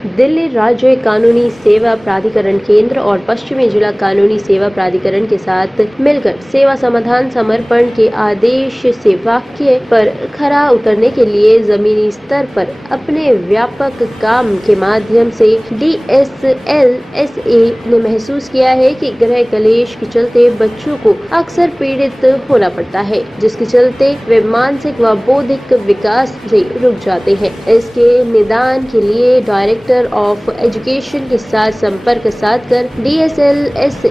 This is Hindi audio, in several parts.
दिल्ली राज्य कानूनी सेवा प्राधिकरण केंद्र और पश्चिमी जिला कानूनी सेवा प्राधिकरण के साथ मिलकर सेवा समाधान समर्पण के आदेश से वाक्य पर खरा उतरने के लिए जमीनी स्तर पर अपने व्यापक काम के माध्यम से DSLSA ने महसूस किया है कि गृह कलेश के चलते बच्चों को अक्सर पीड़ित होना पड़ता है, जिसके चलते वे मानसिक व बौद्धिक विकास से रुक जाते हैं। इसके निदान के लिए डायरेक्टर ऑफ एजुकेशन के साथ संपर्क साधकर DSLSA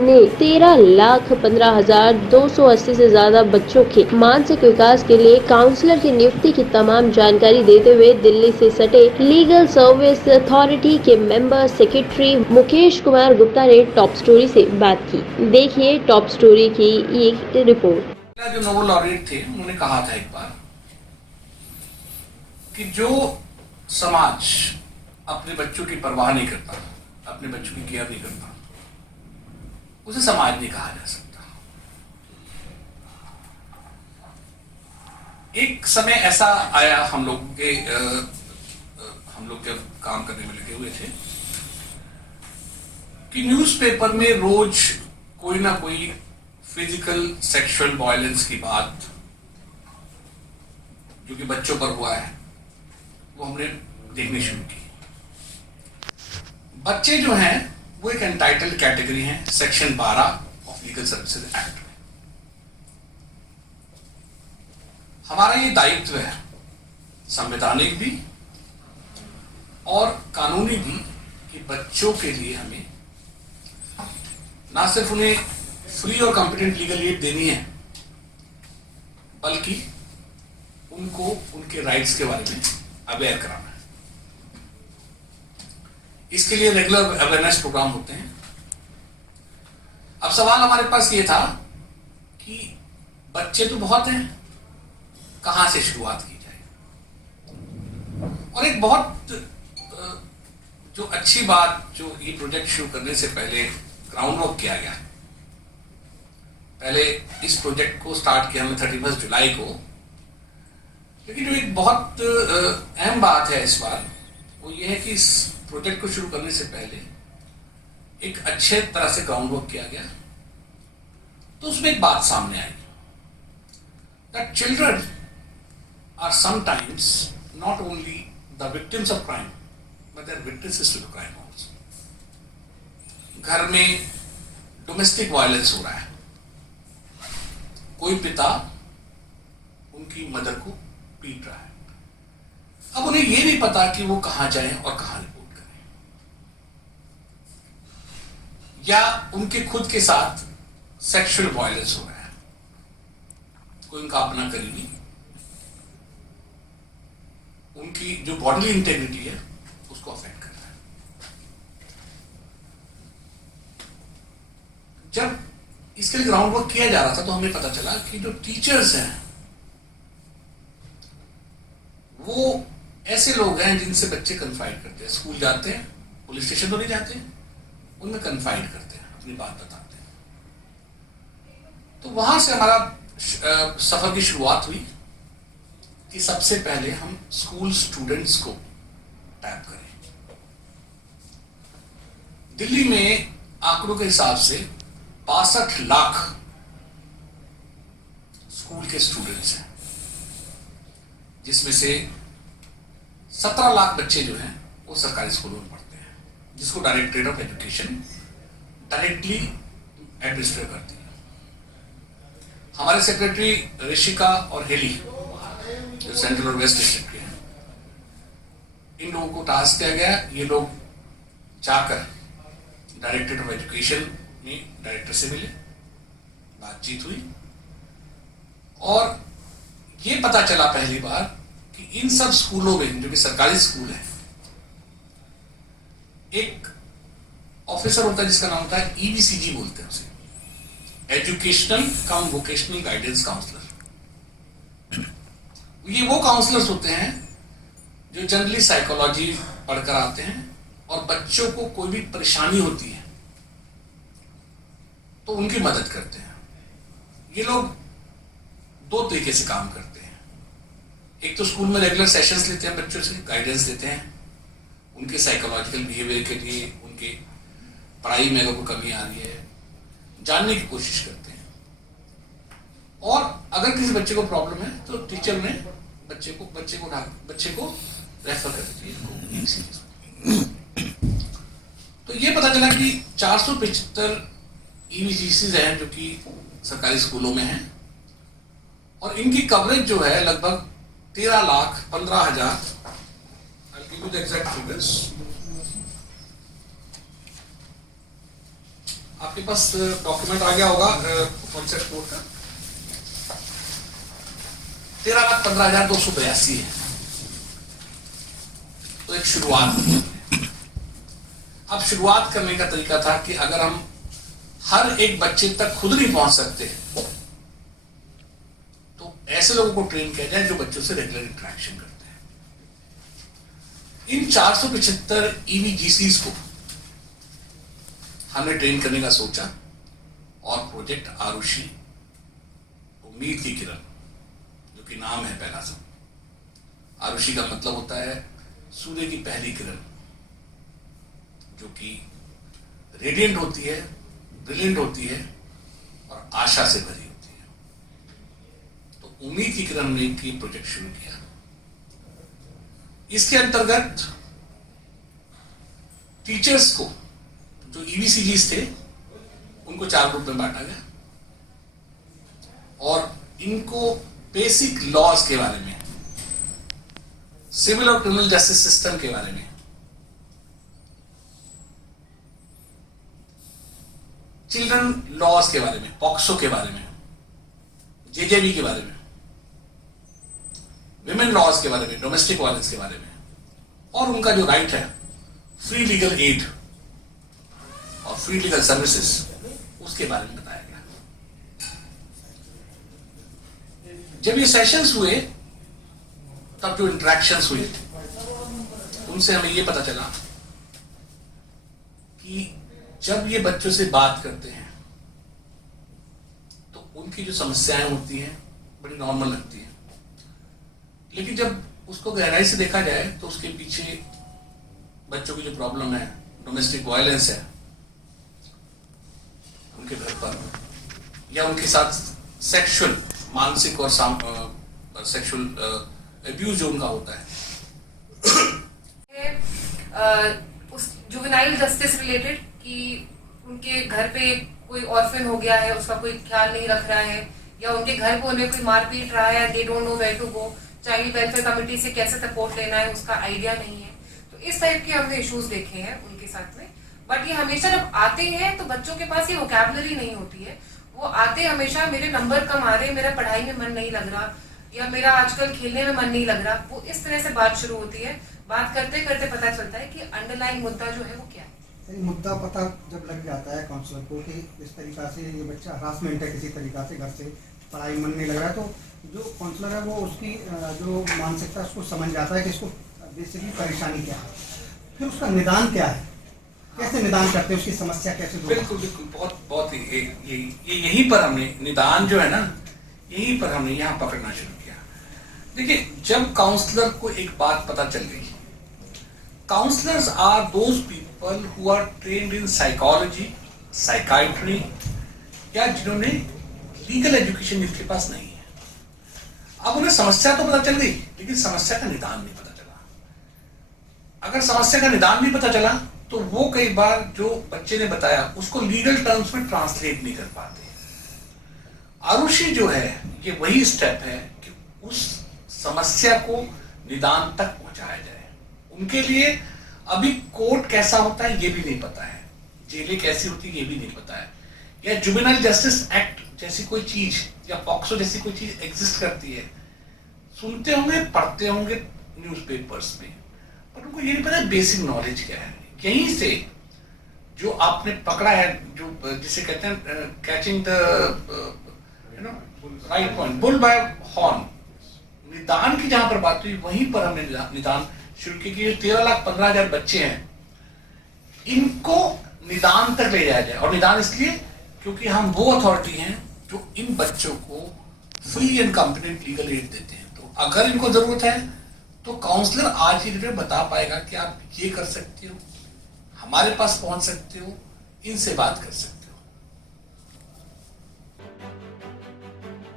ने 13,15,280 से ज्यादा बच्चों के मानसिक विकास के लिए काउंसलर की नियुक्ति की तमाम जानकारी देते हुए दिल्ली से सटे लीगल सर्विस अथॉरिटी के मेंबर सेक्रेटरी मुकेश कुमार गुप्ता ने टॉप स्टोरी से बात की। देखिए टॉप स्टोरी की एक रिपोर्ट। जो नोबेल लॉरेट थे उन्होंने कहा था एक बार कि जो समाज अपने बच्चों की परवाह नहीं करता, अपने बच्चों की केयर नहीं करता, उसे समाज नहीं कहा जा सकता। एक समय ऐसा आया हम लोग जब काम करने में लगे हुए थे कि न्यूज़पेपर में रोज कोई ना कोई फिजिकल सेक्सुअल वायलेंस की बात जो कि बच्चों पर हुआ है वो हमने देखनी शुरू की। बच्चे जो हैं वो एक एंटाइटल्ड कैटेगरी हैं section 12 of legal services act में। हमारा ये दायित्व है संवैधानिक भी और कानूनी भी कि बच्चों के लिए हमें ना सिर्फ उन्हें फ्री और कॉम्पिटेंट लीगल एड देनी है, बल्कि उनको उनके राइट्स के बारे में अवेयर कराना है। इसके लिए रेगुलर अवेयरनेस प्रोग्राम होते हैं। अब सवाल हमारे पास ये था कि बच्चे तो बहुत हैं, कहां से शुरुआत की जाए। और एक बहुत जो अच्छी बात जो ये प्रोजेक्ट शुरू करने से पहले ग्राउंड वर्क किया गया, पहले इस प्रोजेक्ट को स्टार्ट किया हमने 31 जुलाई को, लेकिन जो एक बहुत अहम बात है इस बार वो ये है कि इस प्रोजेक्ट को शुरू करने से पहले एक अच्छे तरह से ग्राउंड वर्क किया गया। तो उसमें एक बात सामने आई that children are sometimes not only the victims of crime but they are witnesses to the crime also. घर में डोमेस्टिक वायलेंस हो रहा है, कोई पिता उनकी मदर को पीट रहा है, अब उन्हें यह नहीं पता कि वो कहां जाएं और कहां रिपोर्ट करें, या उनके खुद के साथ सेक्सुअल वायलेंस हो रहा है, कोई उनका अपना करीबी, उनकी जो बॉडीली इंटेग्रिटी है उसको अफेक्ट कर रहा है। जब इसके लिए ग्राउंड वर्क किया जा रहा था तो हमें पता चला कि जो टीचर्स हैं वो ऐसे लोग हैं जिनसे बच्चे कन्फाइड करते हैं, स्कूल जाते हैं, पुलिस स्टेशन तो नहीं जाते, उनमें कन्फाइड करते हैं, अपनी बात बताते हैं। तो वहां से हमारा सफर की शुरुआत हुई कि सबसे पहले हम स्कूल स्टूडेंट्स को टैप करें। दिल्ली में आंकड़ों के हिसाब से 62 लाख स्कूल के स्टूडेंट्स हैं, जिसमें से 17 लाख बच्चे जो हैं वो सरकारी स्कूलों में पढ़ते हैं, जिसको directorate of education directly administer करती है। हमारे सेक्रेटरी ऋषिका और हेली जो सेंट्रल और वेस्ट डिस्ट्रिक्ट के हैं, इन लोगों को टास्क दिया गया, ये लोग जाकर डायरेक्टरेट ऑफ एजुकेशन में डायरेक्टर से मिले, बातचीत हुई और ये पता चला पहली बार कि इन सब स्कूलों में, जो कि सरकारी स्कूल है, एक ऑफिसर होता है जिसका नाम होता है EVCG बोलते हैं उसे, एजुकेशनल कम वोकेशनल गाइडेंस काउंसलर। ये वो काउंसलर्स होते हैं जो जनरली साइकोलॉजी पढ़कर आते हैं और बच्चों को कोई भी परेशानी होती है तो उनकी मदद करते हैं। ये लोग दो तरीके से काम करते हैं। एक तो स्कूल में रेगुलर सेशंस लेते हैं, बच्चों से गाइडेंस देते हैं, उनके साइकोलॉजिकल बिहेवियर के लिए, उनके पढ़ाई में अगर कोई कमी आ रही है, जानने की कोशिश करते हैं। और अगर किसी बच्चे को प्रॉब्लम है तो टीचर ने बच्चे को रेफर कर दीजिए। तो ये पता चला कि 475 EVGCs हैं जो कि सरकारी स्कूलों में हैं, और इनकी कवरेज जो है लगभग 13,15,000। I'll give you the exact figures. आपके पास डॉक्यूमेंट आ गया होगा कॉन्सेप्ट कोड का। 13,15,282 है। तो एक शुरुआत। अब शुरुआत करने का तरीका था कि अगर हम हर एक बच्चे तक खुद नहीं पहुंच सकते तो ऐसे लोगों को ट्रेन किया जाए जो बच्चों से रेगुलर इंटरेक्शन करते हैं। इन 475 EVGCs को हमने ट्रेन करने का सोचा, और प्रोजेक्ट आरुषि, उम्मीद की किरण, जो कि नाम है पहला सब। आरुषि का मतलब होता है सूर्य की पहली किरण, जो कि रेडिएंट होती है, ब्रिलियंट होती है और आशा से भरी होती है। तो उम्मीद की किरण ने की प्रोजेक्ट शुरू किया। इसके अंतर्गत टीचर्स को, जो EVCGs थे, उनको 4 ग्रुप में बांटा गया और इनको बेसिक लॉज के बारे में, सिविल और क्रिमिनल जस्टिस सिस्टम के बारे में, चिल्ड्रन लॉज के बारे में, पॉक्सो के बारे में, JJB के बारे में, विमेन लॉज के बारे में, डोमेस्टिक वायलेंस के बारे में, और उनका जो राइट है फ्री लीगल एड और फ्री लीगल सर्विसेज, उसके बारे में बताया गया। जब ये सेशंस हुए तब जो इंटरेक्शंस हुए उनसे हमें ये पता चला कि जब ये बच्चों से बात करते हैं तो उनकी जो समस्याएं होती हैं बड़ी नॉर्मल लगती हैं, लेकिन जब उसको गहराई से देखा जाए तो उसके पीछे बच्चों की जो प्रॉब्लम है, डोमेस्टिक वायलेंस है उनके घर पर, या उनके साथ सेक्सुअल, मानसिक और सेक्सुअल अब्यूज जो उनका होता है, उस जुवेनाइल जस्टिस रिलेटेड, कि उनके घर पे कोई ऑर्फन हो गया है, उसका कोई ख्याल नहीं रख रहा है, या उनके घर पे उन्हें कोई मार पीट रहा है, they don't know where to go, child welfare committee से कैसे सपोर्ट लेना है उसका आइडिया नहीं है। तो इस टाइप के हमने इश्यूज देखे हैं उनके साथ में। बट ये हमेशा जब आते हैं तो बच्चों के पास ये वोकैबुलरी नहीं होती है। वो आते हमेशा मेरे नंबर कम आ रहे, मेरा पढ़ाई में मन नहीं लग रहा, या मेरा आजकल खेलने में मन नहीं लग रहा। वो इस तरह से बात शुरू होती है। बात करते करते पता चलता है कि अंडरलाइन मुद्दा जो है वो क्या है। मुद्दा पता जब लग जाता है काउंसलर को कि इस तरीका से ये बच्चा हरासमेंट है, किसी तरीका से घर से पढ़ाई मन नहीं लग रहा है, तो जो काउंसलर है वो उसकी जो मानसिकता उसको समझ जाता है कि इसको बेसिकली परेशानी क्या है, फिर उसका निदान क्या है, कैसे निदान करते हैं, उसकी समस्या कैसे दूर। बिल्कुल बिल्कुल, बहुत यहीं पर हमने निदान जो है ना, यहीं पर हमने यहाँ पकड़ना शुरू किया। देखिए, जब काउंसलर को एक बात पता चल गई, counsellors are those people who are trained in psychology, psychiatry, या जिन्होंने लीगल एजुकेशन जिनके पास नहीं है। अब उन्हें समस्या तो पता चल गई, लेकिन समस्या का निदान नहीं पता चला। अगर समस्या का निदान नहीं पता चला तो वो कई बार जो बच्चे ने बताया उसको लीगल टर्म्स में ट्रांसलेट नहीं कर पाते। आरुषि जो है ये वही स्टेप है कि उस समस्या को निदान तक पहुंचाया जाए। उनके लिए अभी कोर्ट कैसा होता है ये भी नहीं पता है, जेलें कैसी होती है ये भी नहीं पता है, या जुवेनाइल जस्टिस एक्ट जैसी कोई चीज या पॉक्सो जैसी कोई चीज एग्जिस्ट करती है, सुनते होंगे, पढ़ते होंगे न्यूज़पेपर्स में, पर उनको ये नहीं पता बेसिक नॉलेज क्या है। यहीं से जो आपने पकड़ा है, जो जिसे कहते हैं catching the right point, bull bye horn, निदान की जहां पर बात हुई वहीं पर हमने निदान शुरू की कि 13,15,000 बच्चे हैं, इनको निदान तक ले जाया जाए। और निदान इसलिए क्योंकि हम वो अथॉरिटी हैं जो इन बच्चों को free and complete legal aid देते हैं। तो अगर इनको जरूरत है तो काउंसलर आज की डेट में बता पाएगा कि आप ये कर सकते हो, हमारे पास पहुंच सकते हो, इनसे बात कर सकते हो।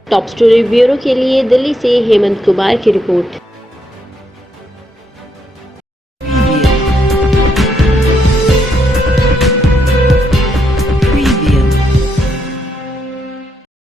टॉप स्टोरी ब्यूरो के लिए दिल्ली से हेमंत कुमार की रिपोर्ट।